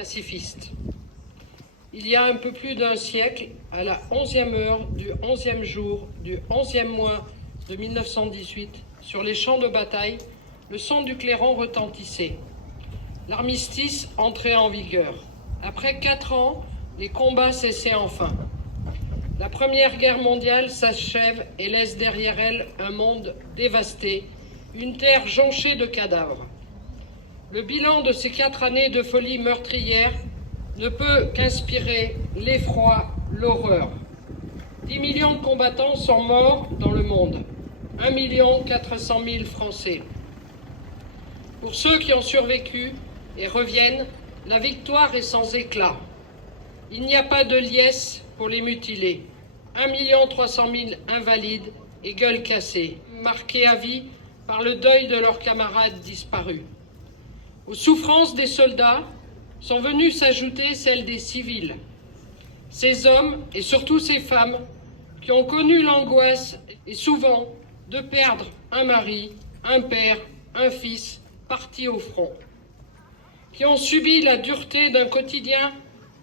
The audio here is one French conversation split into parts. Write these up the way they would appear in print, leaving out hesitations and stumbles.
pacifiste. Il y a un peu plus d'un siècle, à la 11e heure du 11e jour du 11e mois de 1918, sur les champs de bataille, le son du clairon retentissait. L'armistice entrait en vigueur. Après 4 ans, les combats cessaient enfin. La Première Guerre mondiale s'achève et laisse derrière elle un monde dévasté, une terre jonchée de cadavres. Le bilan de ces 4 années de folie meurtrière ne peut qu'inspirer l'effroi, l'horreur. 10 millions de combattants sont morts dans le monde, 1 400 000 Français. Pour ceux qui ont survécu et reviennent, la victoire est sans éclat. Il n'y a pas de liesse pour les mutilés. 1 300 000 invalides et gueules cassées, marqués à vie par le deuil de leurs camarades disparus. Aux souffrances des soldats sont venues s'ajouter celles des civils. Ces hommes, et surtout ces femmes, qui ont connu l'angoisse, et souvent, de perdre un mari, un père, un fils, partis au front. Qui ont subi la dureté d'un quotidien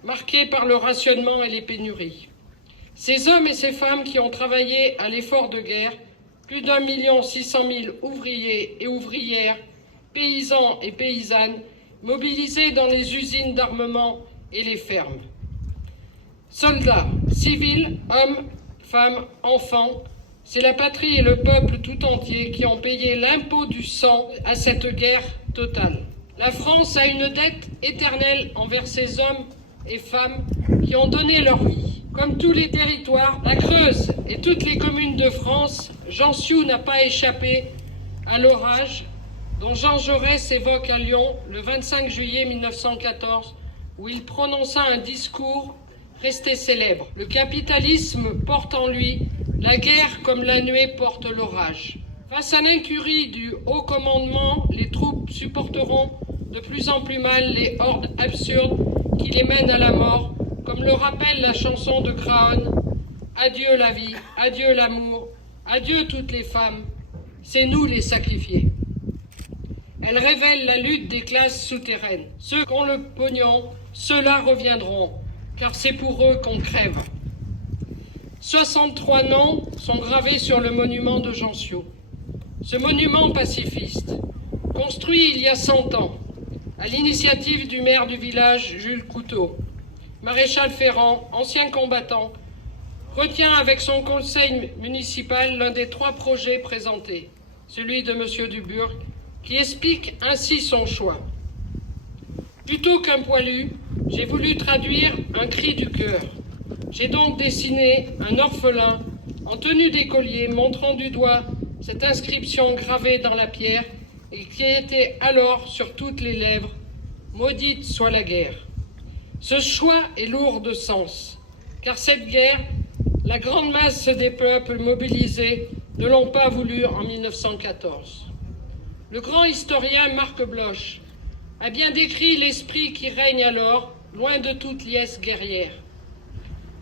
marqué par le rationnement et les pénuries. Ces hommes et ces femmes qui ont travaillé à l'effort de guerre, plus d'1 600 000 ouvriers et ouvrières, paysans et paysannes, mobilisés dans les usines d'armement et les fermes. Soldats, civils, hommes, femmes, enfants, c'est la patrie et le peuple tout entier qui ont payé l'impôt du sang à cette guerre totale. La France a une dette éternelle envers ces hommes et femmes qui ont donné leur vie. Comme tous les territoires, la Creuse et toutes les communes de France, Jean Sioux n'a pas échappé à l'orage dont Jean Jaurès évoque à Lyon le 25 juillet 1914, où il prononça un discours resté célèbre. Le capitalisme porte en lui la guerre comme la nuée porte l'orage. Face à l'incurie du haut commandement, les troupes supporteront de plus en plus mal les hordes absurdes qui les mènent à la mort, comme le rappelle la chanson de Craon. Adieu la vie, adieu l'amour, adieu toutes les femmes, c'est nous les sacrifiés. Elle révèle la lutte des classes souterraines. Ceux qui ont le pognon, ceux-là reviendront, car c'est pour eux qu'on crève. 63 noms sont gravés sur le monument de Jean Sioux. Ce monument pacifiste, construit il y a 100 ans, à l'initiative du maire du village, Jules Couteau, maréchal Ferrand, ancien combattant, retient avec son conseil municipal l'un des 3 projets présentés, celui de M. Duburc, qui explique ainsi son choix. Plutôt qu'un poilu, j'ai voulu traduire un cri du cœur. J'ai donc dessiné un orphelin en tenue d'écolier montrant du doigt cette inscription gravée dans la pierre et qui était alors sur toutes les lèvres « Maudite soit la guerre ». Ce choix est lourd de sens, car cette guerre, la grande masse des peuples mobilisés ne l'ont pas voulu en 1914. Le grand historien Marc Bloch a bien décrit l'esprit qui règne alors, loin de toute liesse guerrière.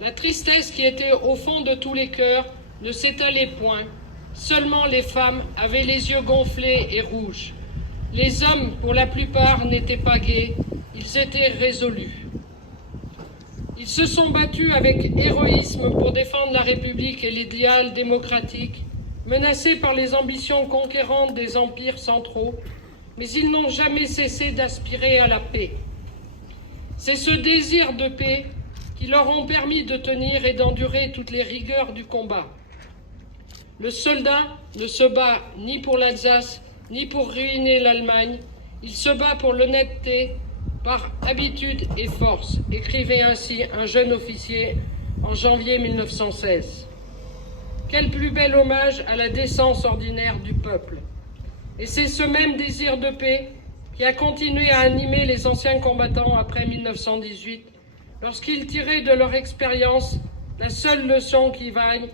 La tristesse qui était au fond de tous les cœurs ne s'étalait point, seulement les femmes avaient les yeux gonflés et rouges. Les hommes, pour la plupart, n'étaient pas gais, ils étaient résolus. Ils se sont battus avec héroïsme pour défendre la République et l'idéal démocratique, menacés par les ambitions conquérantes des empires centraux, mais ils n'ont jamais cessé d'aspirer à la paix. C'est ce désir de paix qui leur ont permis de tenir et d'endurer toutes les rigueurs du combat. Le soldat ne se bat ni pour l'Alsace, ni pour ruiner l'Allemagne, il se bat pour l'honnêteté, par habitude et force, écrivait ainsi un jeune officier en janvier 1916. Quel plus bel hommage à la décence ordinaire du peuple. Et c'est ce même désir de paix qui a continué à animer les anciens combattants après 1918, lorsqu'ils tiraient de leur expérience la seule leçon qui vaille,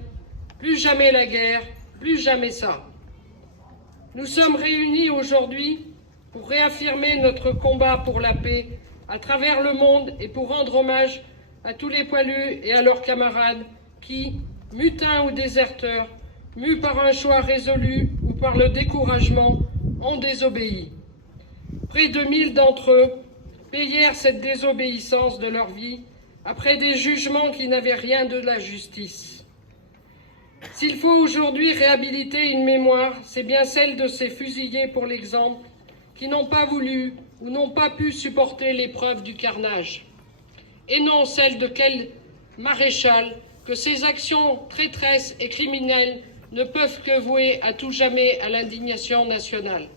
plus jamais la guerre, plus jamais ça. Nous sommes réunis aujourd'hui pour réaffirmer notre combat pour la paix à travers le monde et pour rendre hommage à tous les poilus et à leurs camarades qui, mutins ou déserteurs, mus par un choix résolu ou par le découragement, ont désobéi. Près de 1000 d'entre eux payèrent cette désobéissance de leur vie après des jugements qui n'avaient rien de la justice. S'il faut aujourd'hui réhabiliter une mémoire, c'est bien celle de ces fusillés pour l'exemple, qui n'ont pas voulu ou n'ont pas pu supporter l'épreuve du carnage, et non celle de quel maréchal que ces actions traîtresses et criminelles ne peuvent que vouer à tout jamais à l'indignation nationale.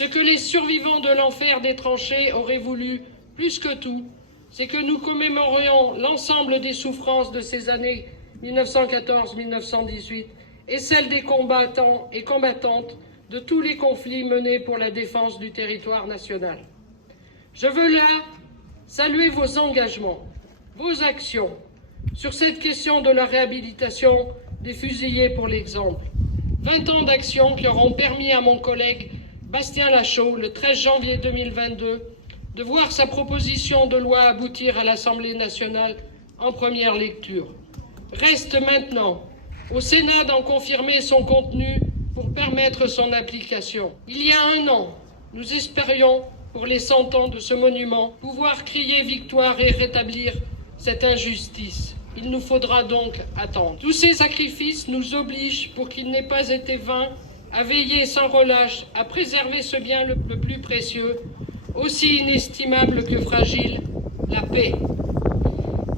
Ce que les survivants de l'enfer des tranchées auraient voulu, plus que tout, c'est que nous commémorions l'ensemble des souffrances de ces années 1914-1918 et celles des combattants et combattantes de tous les conflits menés pour la défense du territoire national. Je veux là saluer vos engagements, vos actions sur cette question de la réhabilitation des fusillés pour l'exemple. 20 ans d'action qui auront permis à mon collègue Bastien Lachaud, le 13 janvier 2022, de voir sa proposition de loi aboutir à l'Assemblée nationale en première lecture. Reste maintenant au Sénat d'en confirmer son contenu pour permettre son application. Il y a un an, nous espérions, pour les 100 ans de ce monument, pouvoir crier victoire et rétablir cette injustice. Il nous faudra donc attendre. Tous ces sacrifices nous obligent, pour qu'il n'ait pas été vain, à veiller sans relâche, à préserver ce bien le plus précieux, aussi inestimable que fragile, la paix.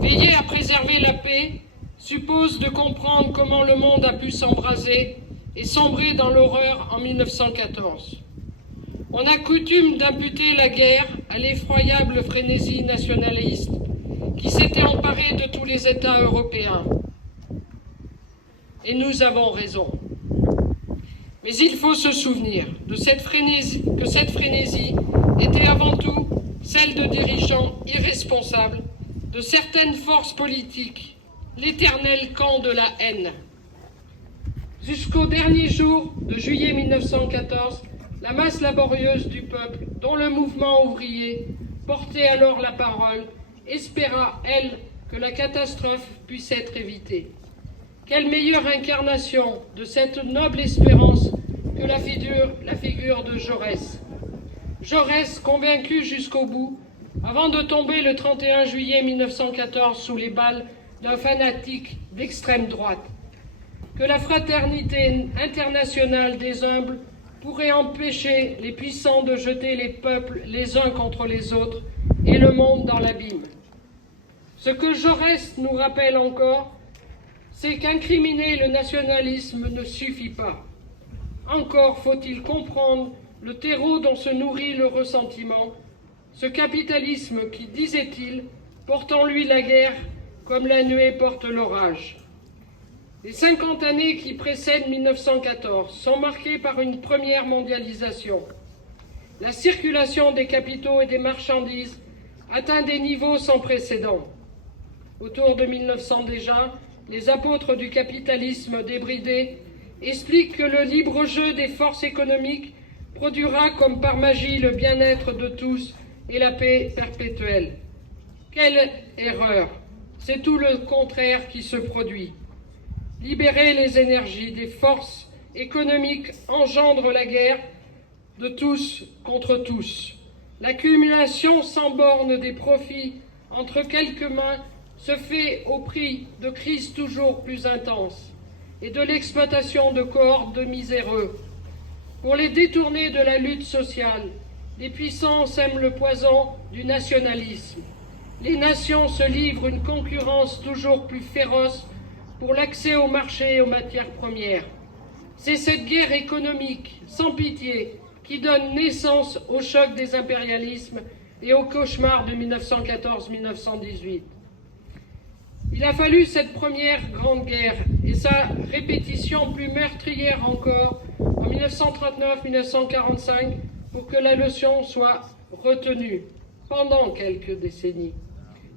Veiller à préserver la paix suppose de comprendre comment le monde a pu s'embraser et sombrer dans l'horreur en 1914. On a coutume d'imputer la guerre à l'effroyable frénésie nationaliste qui s'était emparée de tous les États européens. Et nous avons raison. Mais il faut se souvenir que cette frénésie était avant tout celle de dirigeants irresponsables, de certaines forces politiques, l'éternel camp de la haine. Jusqu'au dernier jour de juillet 1914, la masse laborieuse du peuple, dont le mouvement ouvrier portait alors la parole, espéra, elle, que la catastrophe puisse être évitée. Quelle meilleure incarnation de cette noble espérance que la figure de Jaurès. Jaurès, convaincu jusqu'au bout, avant de tomber le 31 juillet 1914 sous les balles d'un fanatique d'extrême droite, que la fraternité internationale des humbles pourrait empêcher les puissants de jeter les peuples les uns contre les autres et le monde dans l'abîme. Ce que Jaurès nous rappelle encore, c'est qu'incriminer le nationalisme ne suffit pas. Encore faut-il comprendre le terreau dont se nourrit le ressentiment, ce capitalisme qui, disait-il, porte en lui la guerre comme la nuée porte l'orage. Les 50 années qui précèdent 1914 sont marquées par une première mondialisation. La circulation des capitaux et des marchandises atteint des niveaux sans précédent. Autour de 1900 déjà, les apôtres du capitalisme débridé expliquent que le libre jeu des forces économiques produira comme par magie le bien-être de tous et la paix perpétuelle. Quelle erreur! C'est tout le contraire qui se produit. Libérer les énergies des forces économiques engendre la guerre de tous contre tous. L'accumulation sans borne des profits entre quelques mains se fait au prix de crises toujours plus intenses et de l'exploitation de cohortes de miséreux. Pour les détourner de la lutte sociale, les puissants sèment le poison du nationalisme. Les nations se livrent une concurrence toujours plus féroce pour l'accès au marché et aux matières premières. C'est cette guerre économique sans pitié qui donne naissance au choc des impérialismes et au cauchemar de 1914-1918. Il a fallu cette première grande guerre et sa répétition plus meurtrière encore en 1939-1945 pour que la leçon soit retenue pendant quelques décennies.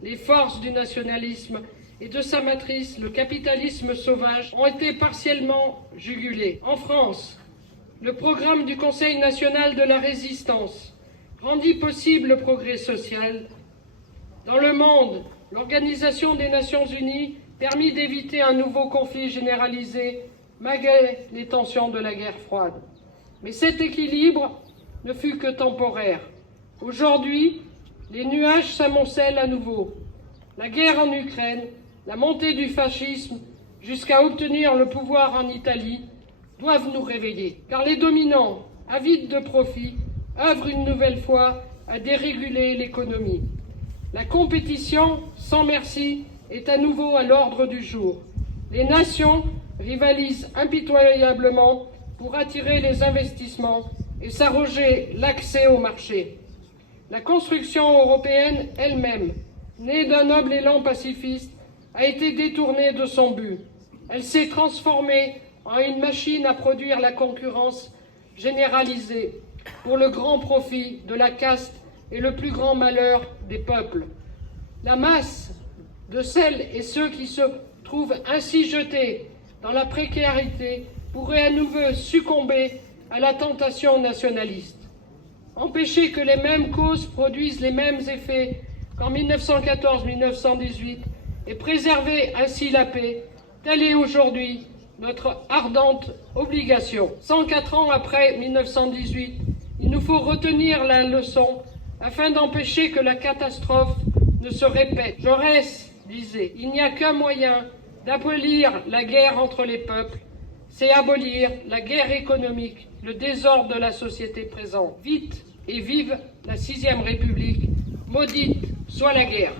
Les forces du nationalisme et de sa matrice, le capitalisme sauvage, ont été partiellement jugulées. En France, le programme du Conseil national de la résistance rendit possible le progrès social. Dans le monde, l'Organisation des Nations Unies permit d'éviter un nouveau conflit généralisé malgré les tensions de la guerre froide. Mais cet équilibre ne fut que temporaire. Aujourd'hui, Les nuages s'amoncellent à nouveau. La guerre en Ukraine, la montée du fascisme, jusqu'à obtenir le pouvoir en Italie, doivent nous réveiller. Car les dominants, avides de profit, œuvrent une nouvelle fois à déréguler l'économie. La compétition, sans merci, est à nouveau à l'ordre du jour. Les nations rivalisent impitoyablement pour attirer les investissements et s'arroger l'accès au marché. La construction européenne elle-même, née d'un noble élan pacifiste, a été détournée de son but. Elle s'est transformée en une machine à produire la concurrence généralisée pour le grand profit de la caste et le plus grand malheur des peuples. La masse de celles et ceux qui se trouvent ainsi jetés dans la précarité pourrait à nouveau succomber à la tentation nationaliste. Empêcher que les mêmes causes produisent les mêmes effets qu'en 1914-1918 et préserver ainsi la paix, telle est aujourd'hui notre ardente obligation. 104 ans après 1918, il nous faut retenir la leçon afin d'empêcher que la catastrophe ne se répète. Jaurès disait « Il n'y a qu'un moyen d'abolir la guerre entre les peuples, c'est abolir la guerre économique, le désordre de la société présente. Vite et vive la 6e République, maudite soit la guerre !»